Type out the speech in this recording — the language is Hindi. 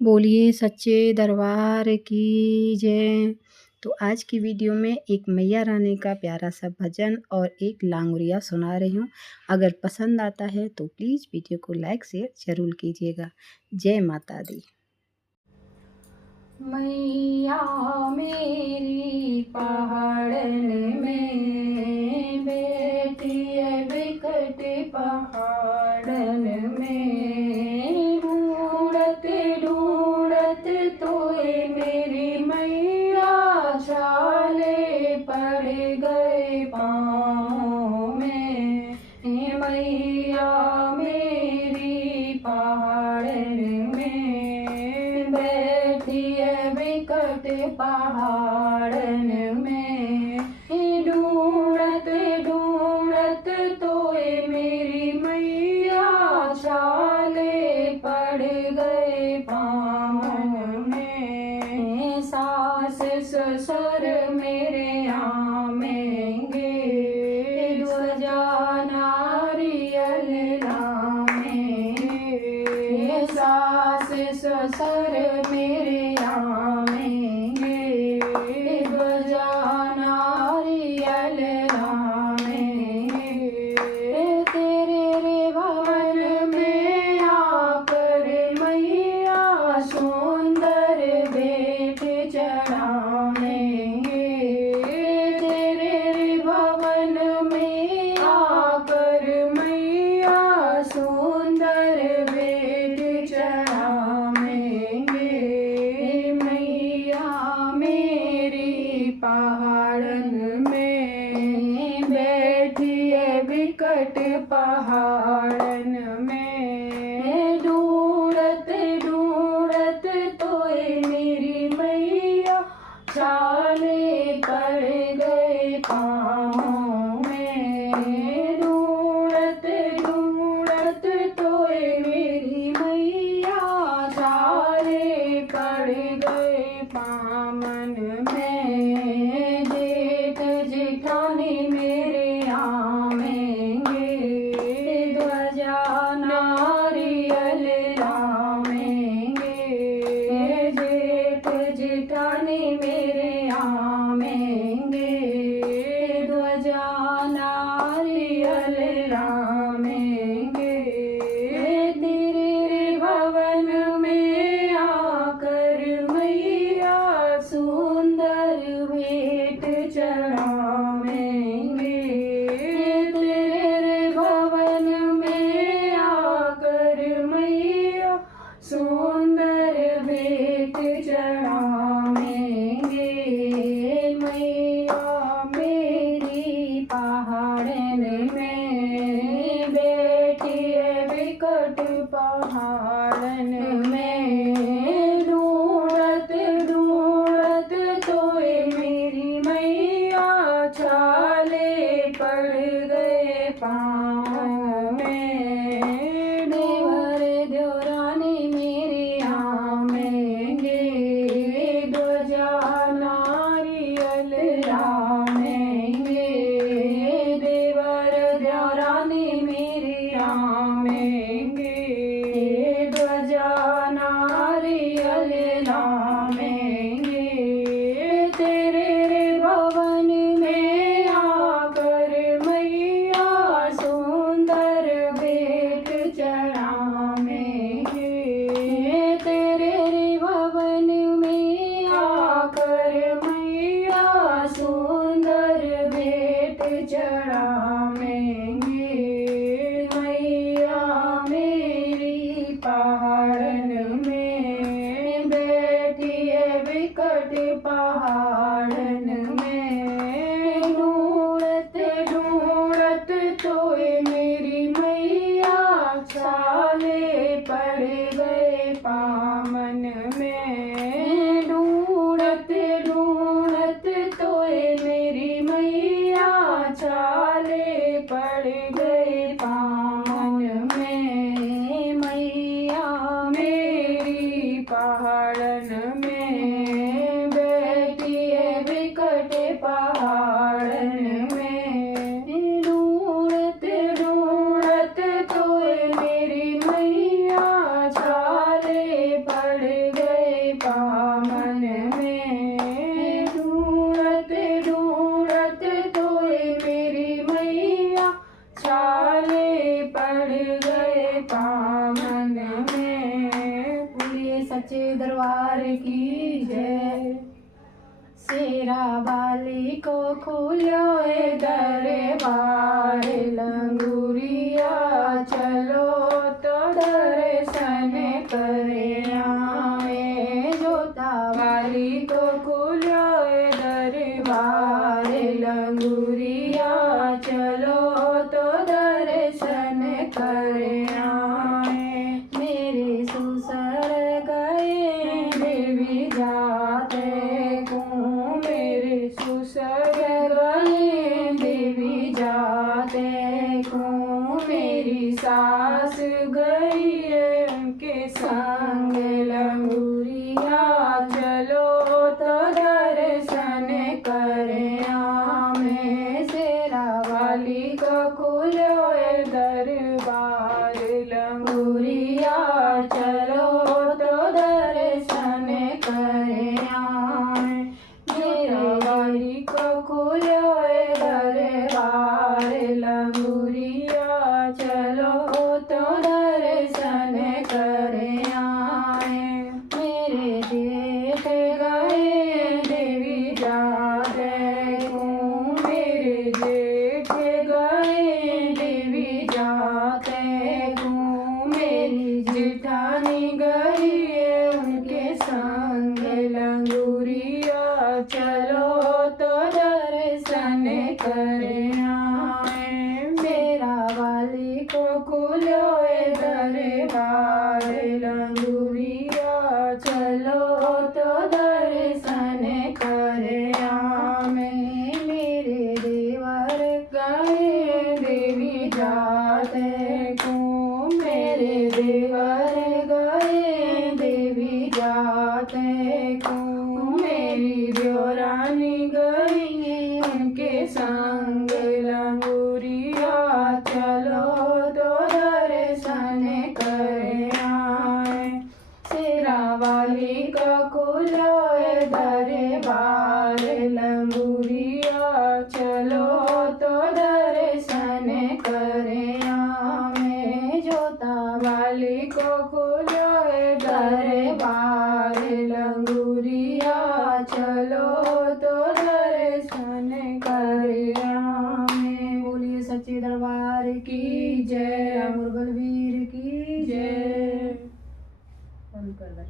बोलिए सच्चे दरबार की जय। तो आज की वीडियो में एक मैया रानी का प्यारा सा भजन और एक लांगुरिया सुना रही हूँ। अगर पसंद आता है तो प्लीज़ वीडियो को लाइक शेयर ज़रूर कीजिएगा। जय माता दी। मैया मेरी पहाड़न में बैठी है विकट पहाड़न में, ढूंढत ढूंढत तोए मेरी मैया छाले पड़ गए पाँव में। मैया मेरी पहाड़न में बैठी है विकट पहाड़न में, ढूंढत ढूंढत तोए मेरी मैया छाले पड़ गए पाँव में। सास ससुर मेरे आमेंगे, ध्वजा नारियल लाएंगे। सास ससुर मेरे आमेंगे, ध्वजा नारियल लाएंगे। तेरे रे भवन में आकर मैया सुंदर भेंट चढ़ाएंगे। तेरे रे भवन में आकर मैया सुंदर भेंट चढ़ाएंगे। मैया मेरी पहाड़न में बैठी है विकट पहाड़न में, ढूंढत ढूंढत तोए मेरी मैया छाले पड़ गए पाँव में। ढूंढत ढूंढत तोए मेरी मैया छाले पड़ गए पामन में। जेठ जेठानी मेरे आमेंगे, ध्वजा नारियल लाएंगे। जेठ जेठानी मेरे आमेंगे, ध्वजा नारियल लाएंगे। तेरे भवन में आकर मैया सुंदर भेंट चढ़ाएंगे। तेरे भवन में आकर मैया सुंदर भेंट चढ़ाएंगे। मैया मेरी पहाड़न में बैठी है विकट पहाड़न में, ढूंढत ढूंढत तोए मेरी मैया छाले पड़ गए पाँव में। देवर देवरानी मेरे आमेंगे, ध्वजा नारियल लाएंगे। देवर देवरानी मेरे आमेंगे, ध्वजा नारियल लाएंगे। तेरे रे भवन में आकर मैया सुंदर भेंट चढ़ाएंगे। तेरे रे भवन में आकर मैया सुंदर भेंट चढ़ाएंगे। मैया मेरी पहाड़न में बैठी है विकट पहाड़न में, ढूंढत ढूंढत तोए मेरी मैया छाले पड़ गए पामन में। ढूंढत ढूंढत तोए मेरी मैया छाले पड़ गए पामन में। मैया मेरी पहाड़न में बैठी है विकट पहाड़न में, ढूंढत ढूंढत तोए मेरी मैया छाले पड़ सच्चे दरबार की जय। शेरा वाली को खुलो दरबार, लंगूरिया चलो तो दर्शन करे आए। जोता वाली को खुलो दरबार, लंगूरिया चलो तो दर्शन करे आए। मेरे ससुर गए देवी जाते को, मेरे ससुर गए देवी जाते को। मेरी सास गई है उनके संग, लंगूरिया चलो तो दर्शन करे आए। शेरा वाली का खुलो दरबार, लंगूरिया चलो तो दर्शन करे आए। शेरा वाली को खुलो दरबार, लंगूरिया चलो तो दर्शन करे आए। मेरे जेठ गए देवी जाते को, मेरे जेठ गए देवी जाते को। मेरी जेठानी गई है उनके संग, लंगूरिया चलो तो दर्शन करे आए। शेरा वाली को खुलो दरबार, लंगूरिया चलो तो दर्शन करे आए। मेरे देवर गए देवी जाते को, मेरे देवर गए देवी जाते को। मेरी देवरानी गई उनके संग, लंगूरिया चलो तो दर्शन करे आए। शेरा वाली का खुलो दरबार, लंगूरिया चलो तो दर्शन करे आए। जोता वाली को खुलो दरबार, लंगूरिया चलो तो दर्शन करे आए। बोलिए सच्चे दरबार की जय, मुरगल वीर की जय। बंद कर दे।